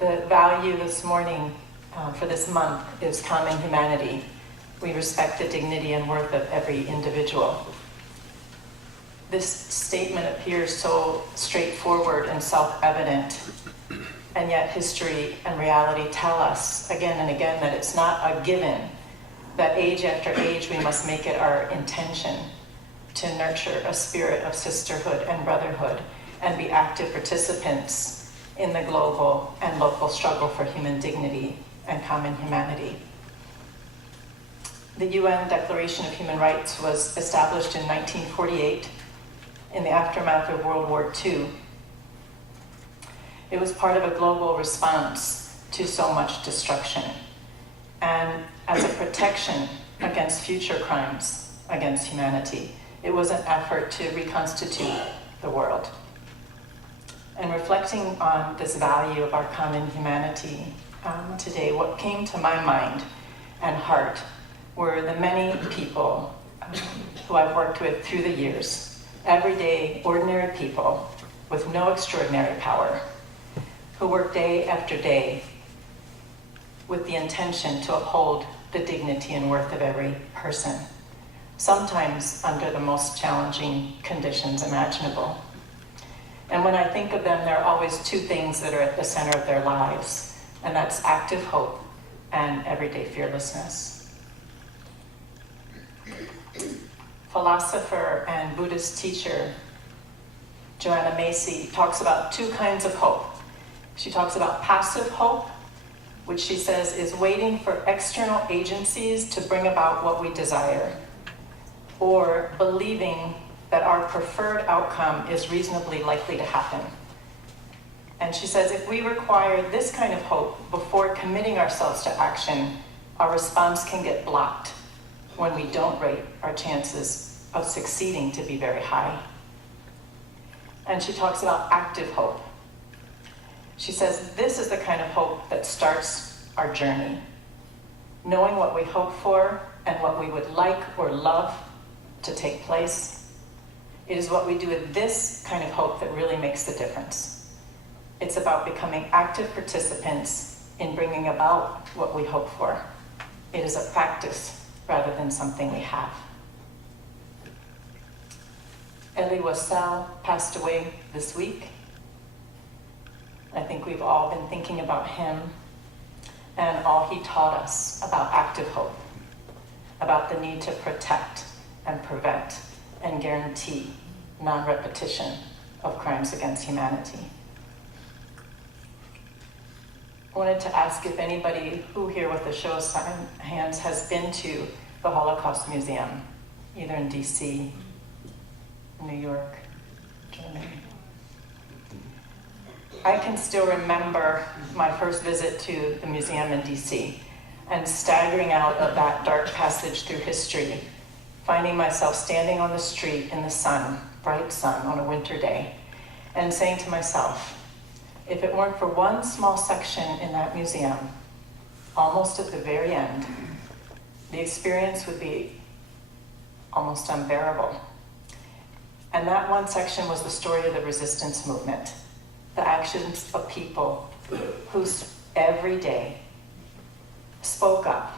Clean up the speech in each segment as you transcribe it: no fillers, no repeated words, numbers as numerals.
The value this morning for this month is common humanity. We respect the dignity and worth of every individual. This statement appears so straightforward and self-evident, and yet history and reality tell us again and again that it's not a given, that age after age we must make it our intention to nurture a spirit of sisterhood and brotherhood and be active participants in the global and local struggle for human dignity and common humanity. The UN Declaration of Human Rights was established in 1948 in the aftermath of World War II. It was part of a global response to so much destruction and as a protection against future crimes against humanity. It was an effort to reconstitute the world. And reflecting on this value of our common humanity today, what came to my mind and heart were the many people who I've worked with through the years, everyday, ordinary people with no extraordinary power, who work day after day with the intention to uphold the dignity and worth of every person, sometimes under the most challenging conditions imaginable. And when I think of them, there are always two things that are at the center of their lives, and that's active hope and everyday fearlessness. Philosopher and Buddhist teacher Joanna Macy talks about two kinds of hope. She talks about passive hope, which she says is waiting for external agencies to bring about what we desire, or believing that our preferred outcome is reasonably likely to happen. And she says if we require this kind of hope before committing ourselves to action, our response can get blocked when we don't rate our chances of succeeding to be very high. And she talks about active hope. She says this is the kind of hope that starts our journey, knowing what we hope for and what we would like or love to take place. It is what we do with this kind of hope that really makes the difference. It's about becoming active participants in bringing about what we hope for. It is a practice rather than something we have. Atlee Loudon passed away this week. I think we've all been thinking about him and all he taught us about active hope, about the need to protect and prevent and guarantee non-repetition of crimes against humanity. I wanted to ask if anybody who here with a show of hands has been to the Holocaust Museum, either in DC, New York, Germany. I can still remember my first visit to the museum in DC and staggering out of that dark passage through history, finding myself standing on the street in the sun, bright sun on a winter day, and saying to myself, if it weren't for one small section in that museum, almost at the very end, the experience would be almost unbearable. And that one section was the story of the resistance movement, the actions of people who every day spoke up,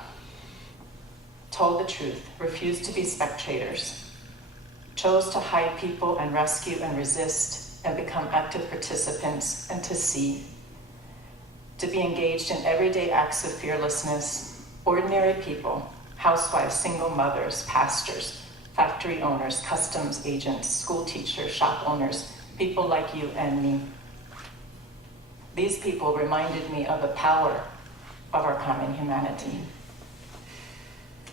told the truth, refused to be spectators, chose to hide people and rescue and resist and become active participants and to see, to be engaged in everyday acts of fearlessness, ordinary people, housewives, single mothers, pastors, factory owners, customs agents, school teachers, shop owners, people like you and me. These people reminded me of the power of our common humanity.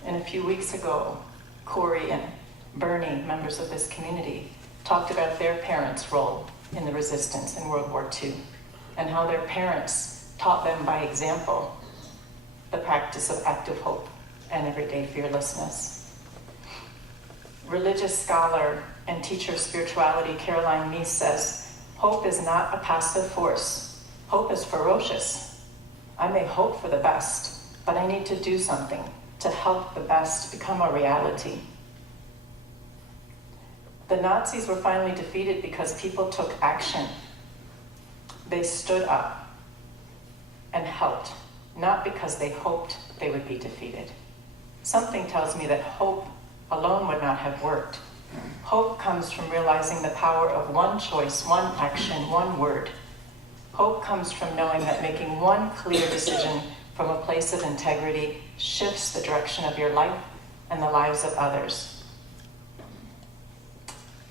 And a few weeks ago, Corey and Bernie, members of this community, talked about their parents' role in the resistance in World War II and how their parents taught them by example the practice of active hope and everyday fearlessness. Religious scholar and teacher of spirituality Caroline Meese says, hope is not a passive force. Hope is ferocious. I may hope for the best, but I need to do something to help the best become a reality. The Nazis were finally defeated because people took action. They stood up. and helped, not because they hoped they would be defeated. Something tells me that hope alone would not have worked. Hope comes from realizing the power of one choice, one action, one word. Hope comes from knowing that making one clear decision from a place of integrity shifts the direction of your life and the lives of others.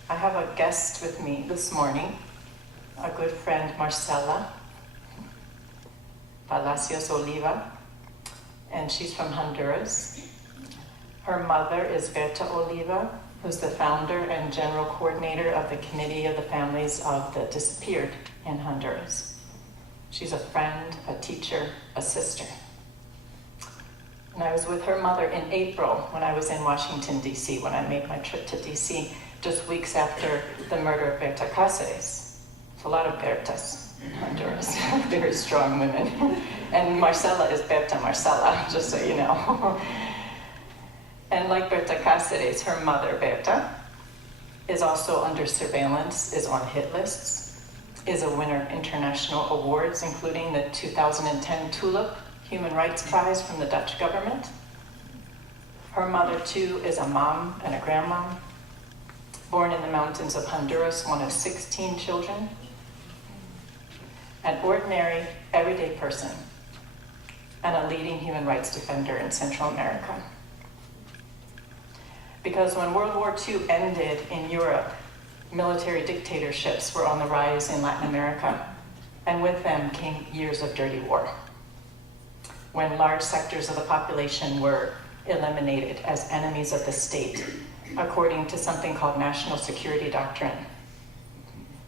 I have a guest with me this morning, a good friend, Marcela Palacios Oliva, and she's from Honduras. Her mother is Berta Oliva, who's the founder and general coordinator of the Committee of the Families of the Disappeared in Honduras. She's a friend, a teacher, a sister. And I was with her mother in April when I was in Washington, D.C., when I made my trip to D.C., just weeks after the murder of Berta Cáceres. It's a lot of Bertas in Honduras, very strong women. And Marcela is Berta Marcela, just so you know. And like Berta Cáceres, her mother, Berta, is also under surveillance, is on hit lists, is a winner of international awards, including the 2010 Tulip Human Rights Prize from the Dutch government. Her mother, too, is a mom and a grandmom, born in the mountains of Honduras, one of 16 children, an ordinary, everyday person, and a leading human rights defender in Central America. Because when World War II ended in Europe, military dictatorships were on the rise in Latin America, and with them came years of dirty war, when large sectors of the population were eliminated as enemies of the state, according to something called national security doctrine,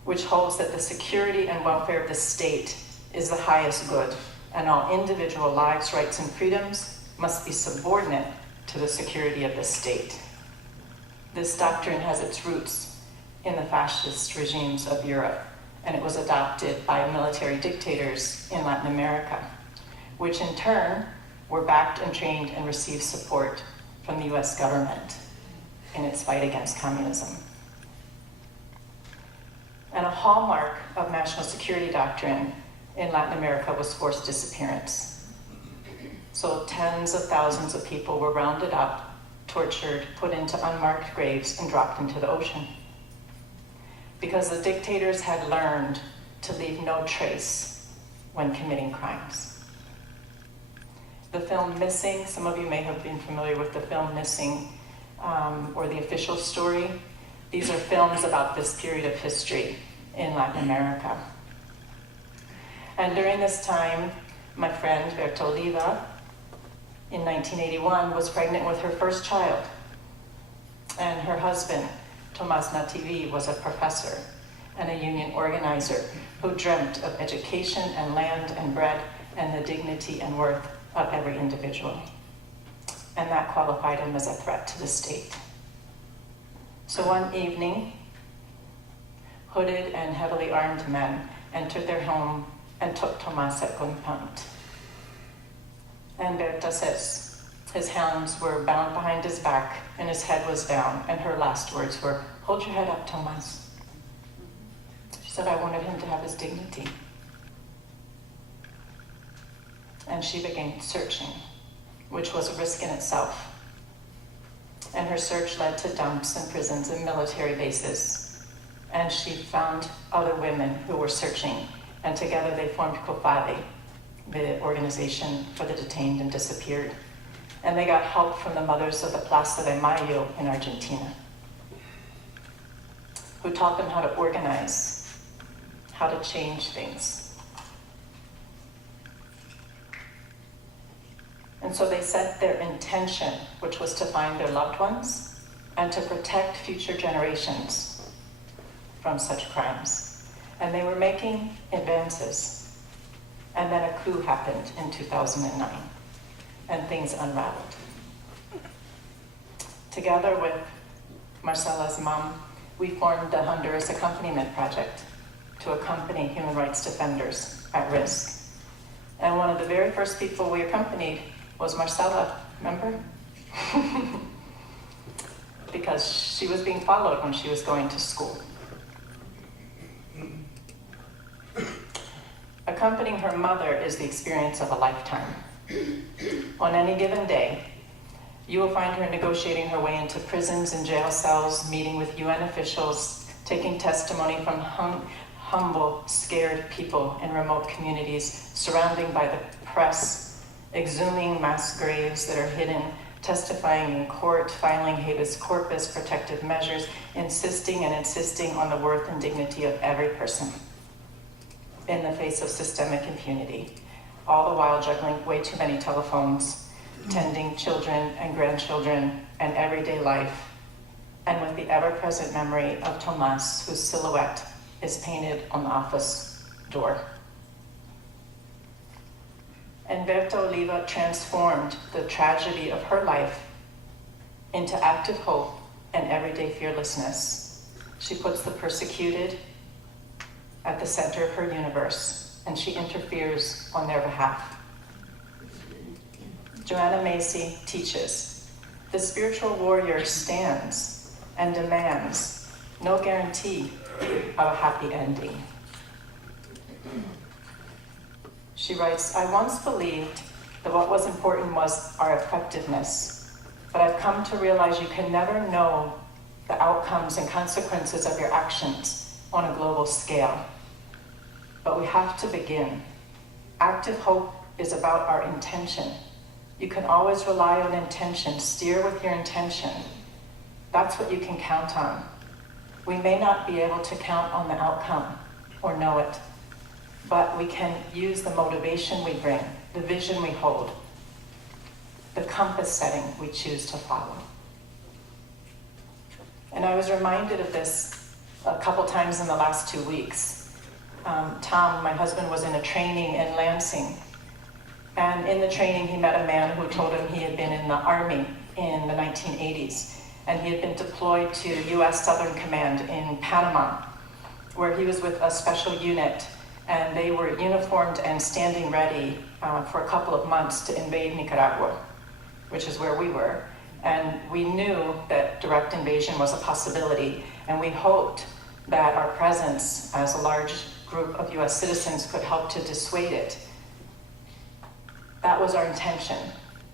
which holds that the security and welfare of the state is the highest good, and all individual lives, rights, and freedoms must be subordinate to the security of the state. This doctrine has its roots in the fascist regimes of Europe, and it was adopted by military dictators in Latin America, which in turn were backed and trained and received support from the US government in its fight against communism. And a hallmark of national security doctrine in Latin America was forced disappearance. So tens of thousands of people were rounded up, tortured, put into unmarked graves, and dropped into the ocean. Because the dictators had learned to leave no trace when committing crimes. The film Missing, some of you may have been familiar with the film Missing, or The Official Story. These are films about this period of history in Latin America. And during this time, my friend Berta Oliva, in 1981, was pregnant with her first child. And her husband, Tomás Nativi, was a professor and a union organizer who dreamt of education and land and bread and the dignity and worth of every individual. And that qualified him as a threat to the state. So one evening, hooded and heavily armed men entered their home and took Tomás at gunpoint. And Berta says his hands were bound behind his back and his head was down, and her last words were, "Hold your head up, Tomás." She said, "I wanted him to have his dignity." And she began searching, which was a risk in itself. And her search led to dumps and prisons and military bases. And she found other women who were searching, and together they formed COFADE, the organization for the detained and disappeared. And they got help from the mothers of the Plaza de Mayo in Argentina, who taught them how to organize, how to change things. And so they set their intention, which was to find their loved ones and to protect future generations from such crimes. And they were making advances. And then a coup happened in 2009, and things unraveled. Together with Marcela's mom, we formed the Honduras Accompaniment Project to accompany human rights defenders at risk. And one of the very first people we accompanied was Marcela, remember? Because she was being followed when she was going to school. A Accompanying her mother is the experience of a lifetime. On any given day, you will find her negotiating her way into prisons and jail cells, meeting with UN officials, taking testimony from humble, scared people in remote communities, surrounded by the press, exhuming mass graves that are hidden, testifying in court, filing habeas corpus protective measures, insisting on the worth and dignity of every person in the face of systemic impunity, all the while juggling way too many telephones, tending children and grandchildren and everyday life, and with the ever-present memory of Tomas, whose silhouette is painted on the office door. And Berta Oliva transformed the tragedy of her life into active hope and everyday fearlessness. She puts the persecuted at the center of her universe, and she interferes on their behalf. Joanna Macy teaches, the spiritual warrior stands and demands no guarantee of a happy ending. She writes, I once believed that what was important was our effectiveness, but I've come to realize you can never know the outcomes and consequences of your actions on a global scale. But we have to begin. Active hope is about our intention. You can always rely on intention, steer with your intention. That's what you can count on. We may not be able to count on the outcome or know it, but we can use the motivation we bring, the vision we hold, the compass setting we choose to follow. And I was reminded of this a couple times in the last 2 weeks. Tom, my husband, was in a training in Lansing. And in the training, he met a man who told him he had been in the Army in the 1980s. And he had been deployed to U.S. Southern Command in Panama, where he was with a special unit. And they were uniformed and standing ready for a couple of months to invade Nicaragua, which is where we were. And we knew that direct invasion was a possibility. And we hoped that our presence as a large group of US citizens could help to dissuade it. That was our intention.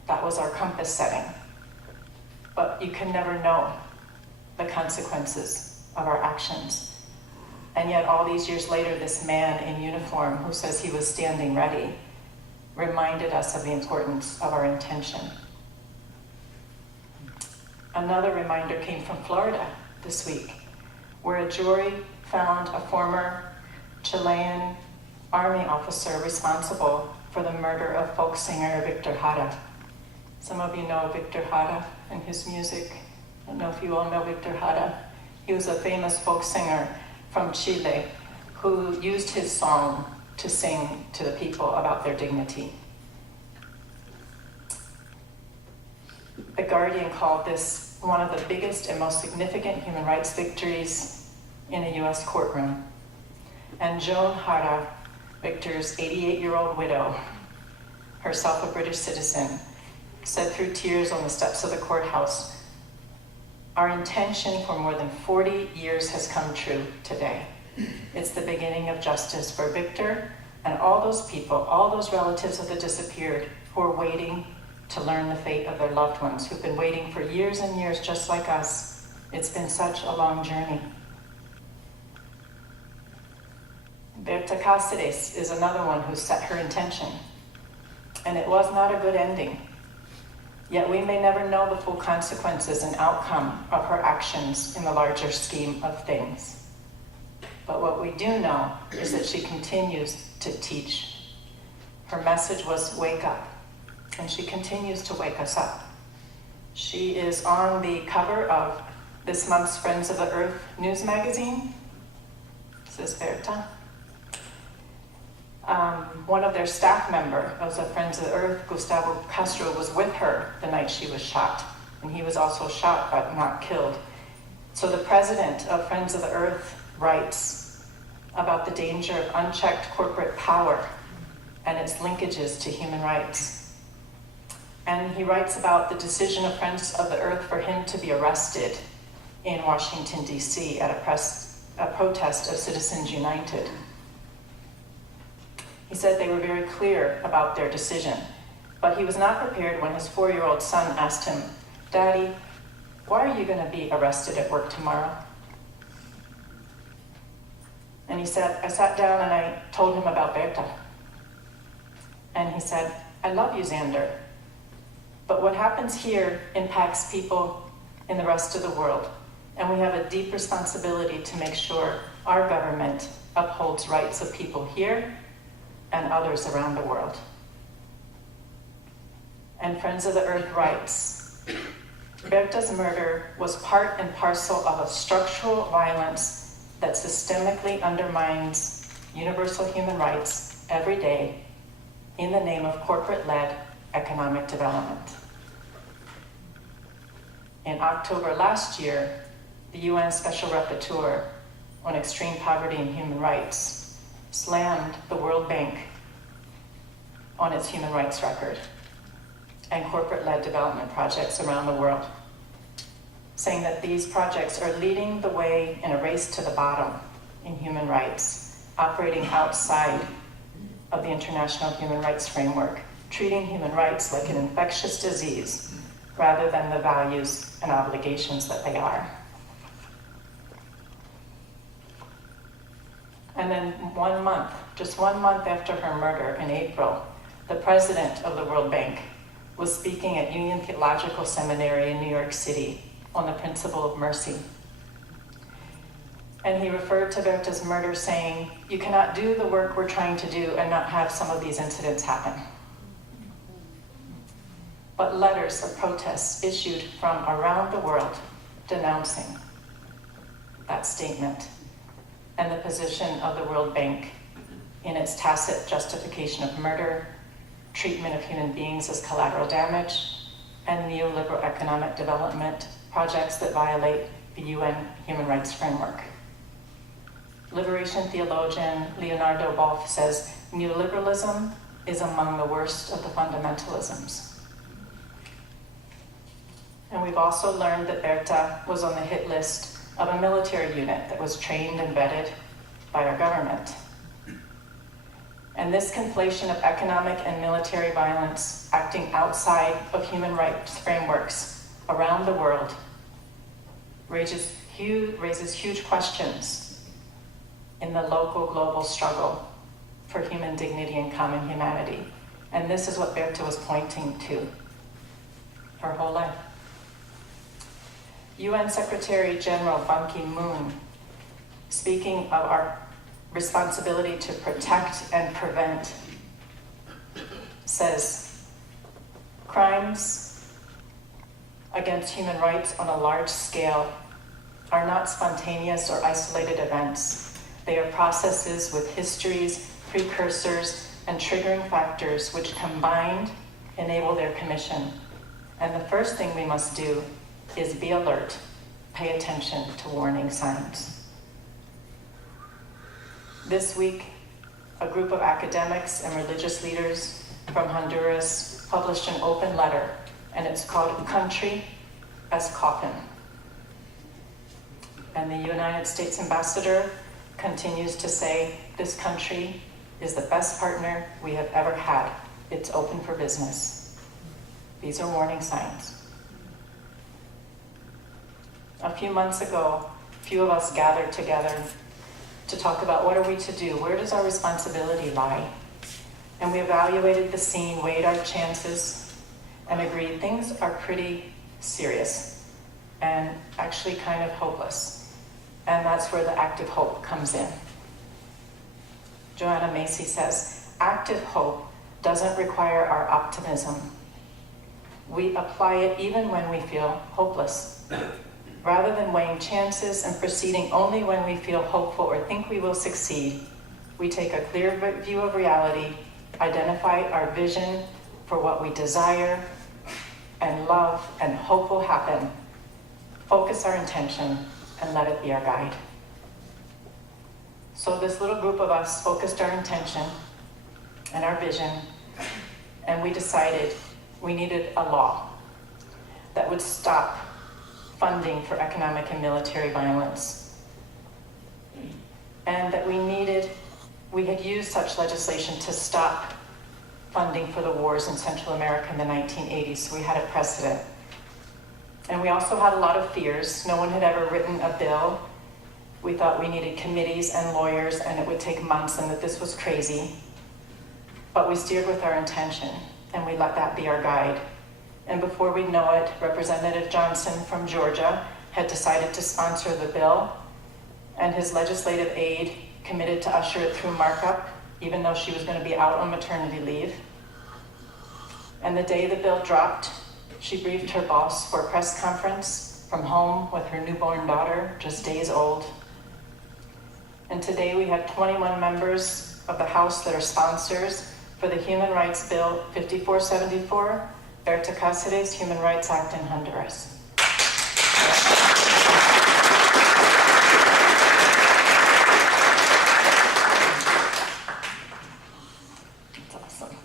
That was our compass setting. But you can never know the consequences of our actions. And yet all these years later, this man in uniform who says he was standing ready reminded us of the importance of our intention. Another reminder came from Florida this week, where a jury found a former Chilean army officer responsible for the murder of folk singer Victor Jara. Some of you know Victor Jara and his music. I don't know if you all know Victor Jara. He was a famous folk singer from Chile who used his song to sing to the people about their dignity. The Guardian called this one of the biggest and most significant human rights victories in a US courtroom. And Joan Jara, Victor's 88-year-old widow, herself a British citizen, said through tears on the steps of the courthouse, our intention for more than 40 years has come true today. It's the beginning of justice for Victor and all those people, all those relatives of the disappeared who are waiting to learn the fate of their loved ones, who've been waiting for years and years just like us. It's been such a long journey. Berta Cáceres is another one who set her intention, and it was not a good ending. Yet we may never know the full consequences and outcome of her actions in the larger scheme of things. But what we do know is that she continues to teach. Her message was wake up, and she continues to wake us up. She is on the cover of this month's Friends of the Earth news magazine. This is Berta. One of their staff members of Friends of the Earth, Gustavo Castro, was with her the night she was shot. And he was also shot but not killed. So the president of Friends of the Earth writes about the danger of unchecked corporate power and its linkages to human rights. And he writes about the decision of Friends of the Earth for him to be arrested in Washington, D.C. at a protest of Citizens United. He said they were very clear about their decision, but he was not prepared when his 4-year-old son asked him, "Daddy, why are you going to be arrested at work tomorrow?" And he said, I sat down and I told him about Berta. And he said, "I love you, Xander, but what happens here impacts people in the rest of the world, and we have a deep responsibility to make sure our government upholds rights of people here and others around the world." And Friends of the Earth writes, Berta's murder was part and parcel of a structural violence that systemically undermines universal human rights every day in the name of corporate-led economic development. In October last year, the UN Special Rapporteur on Extreme Poverty and Human Rights slammed the World Bank on its human rights record and corporate-led development projects around the world, saying that these projects are leading the way in a race to the bottom in human rights, operating outside of the international human rights framework, treating human rights like an infectious disease rather than the values and obligations that they are. And then just one month after her murder in April, the president of the World Bank was speaking at Union Theological Seminary in New York City on the principle of mercy. And he referred to Berta's murder saying, "You cannot do the work we're trying to do and not have some of these incidents happen." But letters of protest issued from around the world denouncing that statement and the position of the World Bank in its tacit justification of murder, treatment of human beings as collateral damage, and neoliberal economic development projects that violate the UN human rights framework. Liberation theologian Leonardo Boff says, "Neoliberalism is among the worst of the fundamentalisms." And we've also learned that Berta was on the hit list of a military unit that was trained and vetted by our government. And this conflation of economic and military violence acting outside of human rights frameworks around the world raises huge questions in the local global struggle for human dignity and common humanity. And this is what Berta was pointing to her whole life. UN Secretary General Ban Ki-moon, speaking of our responsibility to protect and prevent, says, "Crimes against human rights on a large scale are not spontaneous or isolated events. They are processes with histories, precursors, and triggering factors which combined enable their commission. And the first thing we must do is be alert, pay attention to warning signs." This week, a group of academics and religious leaders from Honduras published an open letter, and it's called "Country as Coffin." And the United States ambassador continues to say, "This country is the best partner we have ever had. It's open for business." These are warning signs. A few months ago, a few of us gathered together to talk about what are we to do, where does our responsibility lie? And we evaluated the scene, weighed our chances, and agreed things are pretty serious and actually kind of hopeless. And that's where the active hope comes in. Joanna Macy says, "Active hope doesn't require our optimism. We apply it even when we feel hopeless. Rather than weighing chances and proceeding only when we feel hopeful or think we will succeed, we take a clear view of reality, identify our vision for what we desire and love and hope will happen, focus our intention, and let it be our guide." So this little group of us focused our intention and our vision, and we decided we needed a law that would stop funding for economic and military violence, and that we We had used such legislation to stop funding for the wars in Central America in the 1980s, so we had a precedent. And we also had a lot of fears. No one had ever written a bill. We thought we needed committees and lawyers, and it would take months, and that this was crazy. But we steered with our intention, and we let that be our guide. And before we know it, Representative Johnson from Georgia had decided to sponsor the bill, and his legislative aide committed to usher it through markup, even though she was going to be out on maternity leave. And the day the bill dropped, she briefed her boss for a press conference from home with her newborn daughter, just days old. And today we have 21 members of the House that are sponsors for the Human Rights Bill 5474, Berta Cáceres Human Rights Act in Honduras. That's awesome.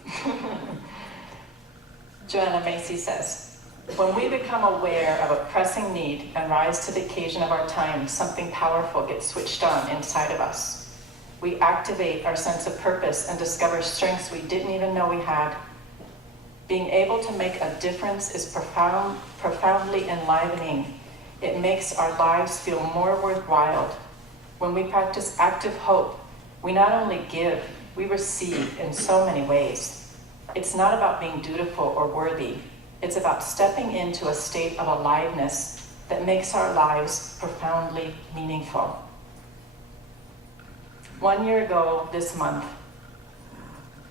Joanna Macy says, when we become aware of a pressing need and rise to the occasion of our time, something powerful gets switched on inside of us. We activate our sense of purpose and discover strengths we didn't even know we had. Being able to make a difference is profoundly enlivening. It makes our lives feel more worthwhile. When we practice active hope, we not only give, we receive in so many ways. It's not about being dutiful or worthy. It's about stepping into a state of aliveness that makes our lives profoundly meaningful. 1 year ago this month,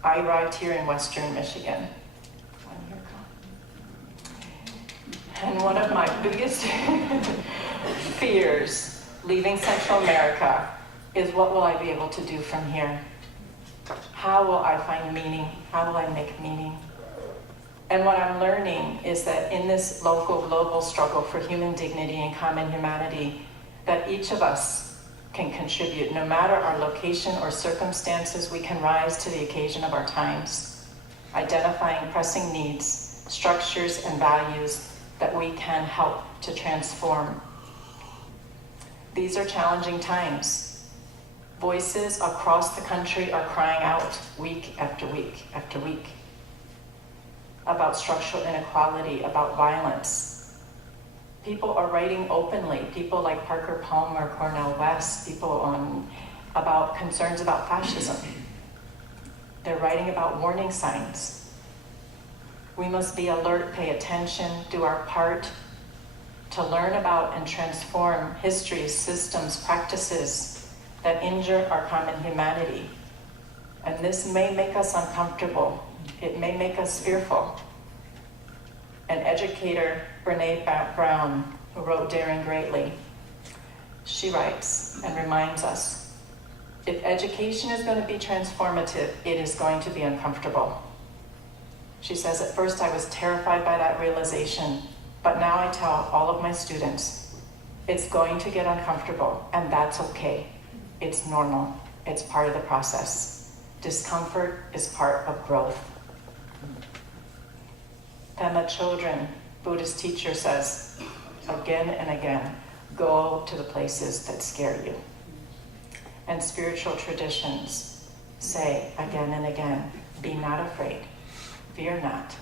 I arrived here in Western Michigan. 1 year ago. And one of my biggest fears leaving Central America is, what will I be able to do from here? How will I find meaning? How will I make meaning? And what I'm learning is that in this local global struggle for human dignity and common humanity, that each of us can contribute. No matter our location or circumstances, we can rise to the occasion of our times, identifying pressing needs, structures, and values that we can help to transform. These are challenging times. Voices across the country are crying out week after week after week about structural inequality, about violence. People are writing openly, people like Parker Palmer, Cornel West, people about concerns about fascism. They're writing about warning signs. We must be alert, pay attention, do our part to learn about and transform histories, systems, practices that injure our common humanity. And this may make us uncomfortable. It may make us fearful. An educator, Brene Brown, who wrote Daring Greatly, she writes and reminds us, if education is going to be transformative, it is going to be uncomfortable. She says, at first I was terrified by that realization, but now I tell all of my students, it's going to get uncomfortable, and that's okay. It's normal. It's part of the process. Discomfort is part of growth. Pema Chodron, Buddhist teacher, says again and again, go to the places that scare you. And spiritual traditions say again and again, be not afraid, fear not.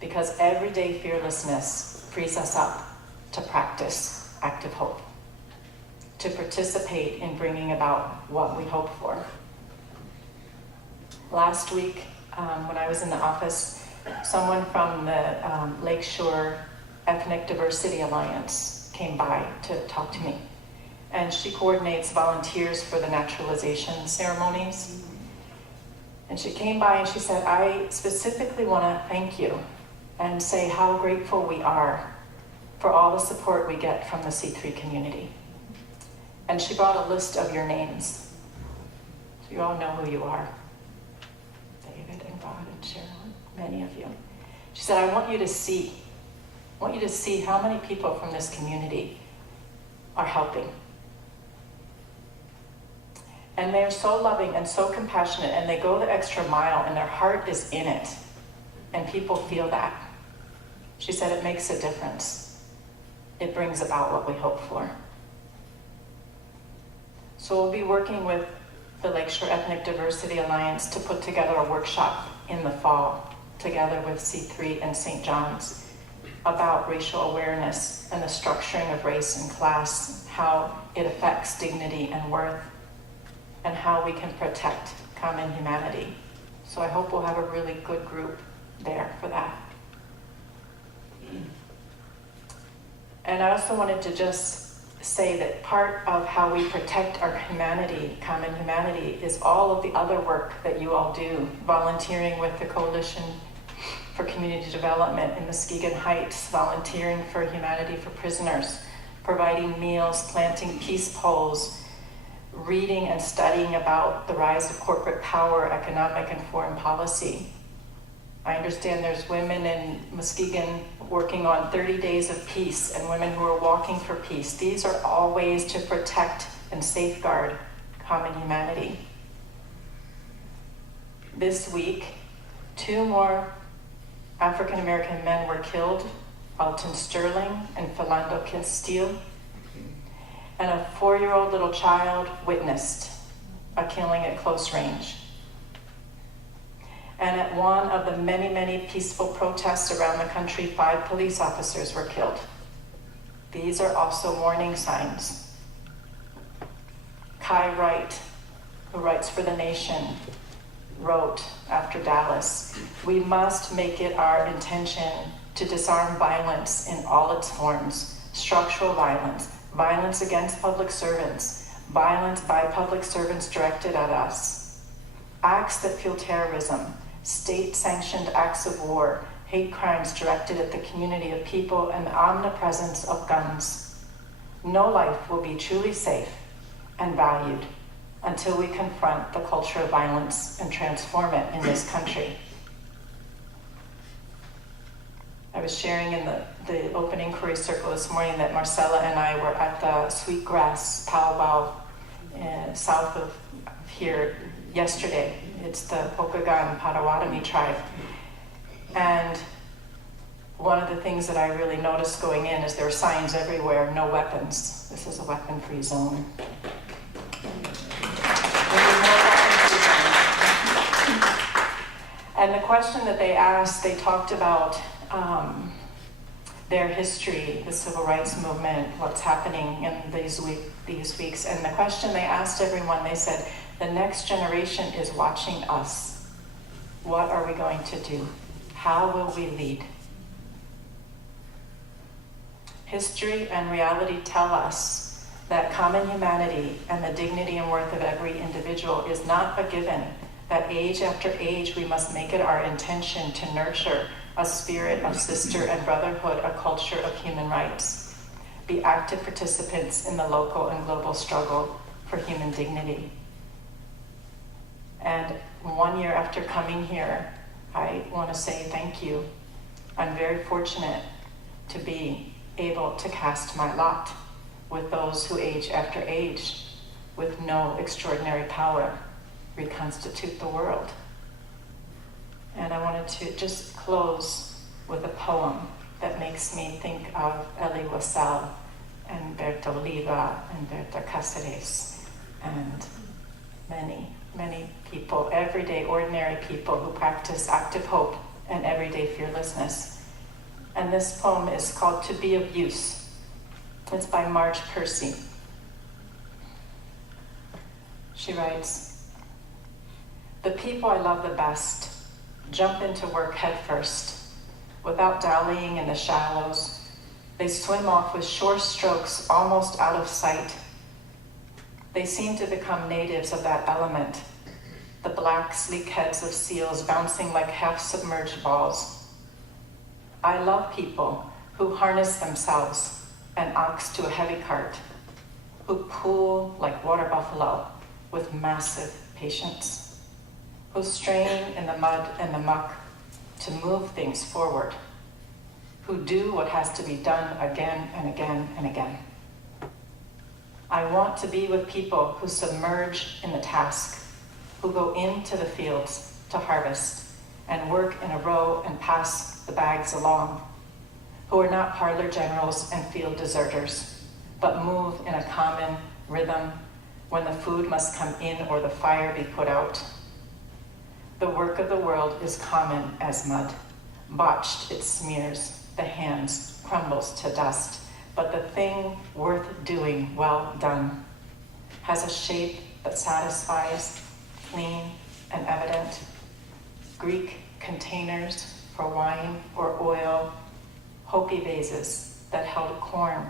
Because everyday fearlessness frees us up to practice active hope, to participate in bringing about what we hope for. Last week, when I was in the office, someone from the Lakeshore Ethnic Diversity Alliance came by to talk to me. And she coordinates volunteers for the naturalization ceremonies. And she came by and she said, I specifically want to thank you and say how grateful we are for all the support we get from the C3 community. And she brought a list of your names. So you all know who you are. David and Rod and Cheryl, many of you. She said, I want you to see how many people from this community are helping. And they're so loving and so compassionate, and they go the extra mile, and their heart is in it. And people feel that. She said it makes a difference. It brings about what we hope for. So we'll be working with the Lakeshore Ethnic Diversity Alliance to put together a workshop in the fall, together with C3 and St. John's, about racial awareness and the structuring of race and class, how it affects dignity and worth, and how we can protect common humanity. So I hope we'll have a really good group there for that. And I also wanted to just say that part of how we protect our humanity, common humanity, is all of the other work that you all do, volunteering with the Coalition for Community Development in Muskegon Heights, volunteering for Humanity for Prisoners, providing meals, planting peace poles, reading and studying about the rise of corporate power, economic and foreign policy. I understand there's women in Muskegon working on 30 days of peace and women who are walking for peace. These are all ways to protect and safeguard common humanity. This week, 2 more African American men were killed, Alton Sterling and Philando Castile, and a 4-year-old little child witnessed a killing at close range. And at one of the many, many peaceful protests around the country, 5 police officers were killed. These are also warning signs. Kai Wright, who writes for The Nation, wrote after Dallas, "We must make it our intention to disarm violence in all its forms, structural violence, violence against public servants, violence by public servants directed at us, acts that fuel terrorism, state-sanctioned acts of war, hate crimes directed at the community of people, and the omnipresence of guns. No life will be truly safe and valued until we confront the culture of violence and transform it in this country." I was sharing in the open inquiry circle this morning that Marcella and I were at the Sweetgrass powwow south of here yesterday. It's the Pokagon Potawatomi tribe. And one of the things that I really noticed going in is there were signs everywhere, no weapons. This is a weapon-free zone. And the question that they asked, they talked about their history, the civil rights movement, what's happening in these weeks. And the question they asked everyone, they said, the next generation is watching us. What are we going to do? How will we lead? History and reality tell us that common humanity and the dignity and worth of every individual is not a given, that age after age we must make it our intention to nurture a spirit of sister and brotherhood, a culture of human rights, be active participants in the local and global struggle for human dignity. And 1 year after coming here, I want to say thank you. I'm very fortunate to be able to cast my lot with those who age after age, with no extraordinary power, reconstitute the world. And I wanted to just close with a poem that makes me think of Elie Wiesel and Berta Oliva and Berta Cáceres and many, many people, everyday ordinary people who practice active hope and everyday fearlessness. And this poem is called To Be of Use. It's by Marge Percy. She writes, "The people I love the best jump into work head first, without dallying in the shallows. They swim off with shore strokes almost out of sight. They seem to become natives of that element, the black, sleek heads of seals bouncing like half-submerged balls. I love people who harness themselves, an ox to a heavy cart, who pull like water buffalo with massive patience, who strain in the mud and the muck to move things forward, who do what has to be done again and again and again. I want to be with people who submerge in the task, who go into the fields to harvest and work in a row and pass the bags along, who are not parlor generals and field deserters, but move in a common rhythm, when the food must come in or the fire be put out. The work of the world is common as mud. Botched it smears, the hands crumbles to dust, but the thing worth doing well done has a shape that satisfies, clean and evident. Greek containers for wine or oil, Hopi vases that held corn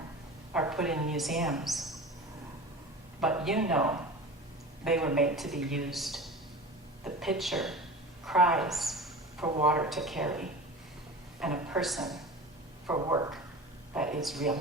are put in museums. But you know they were made to be used. The pitcher cries for water to carry, and a person for work that is real.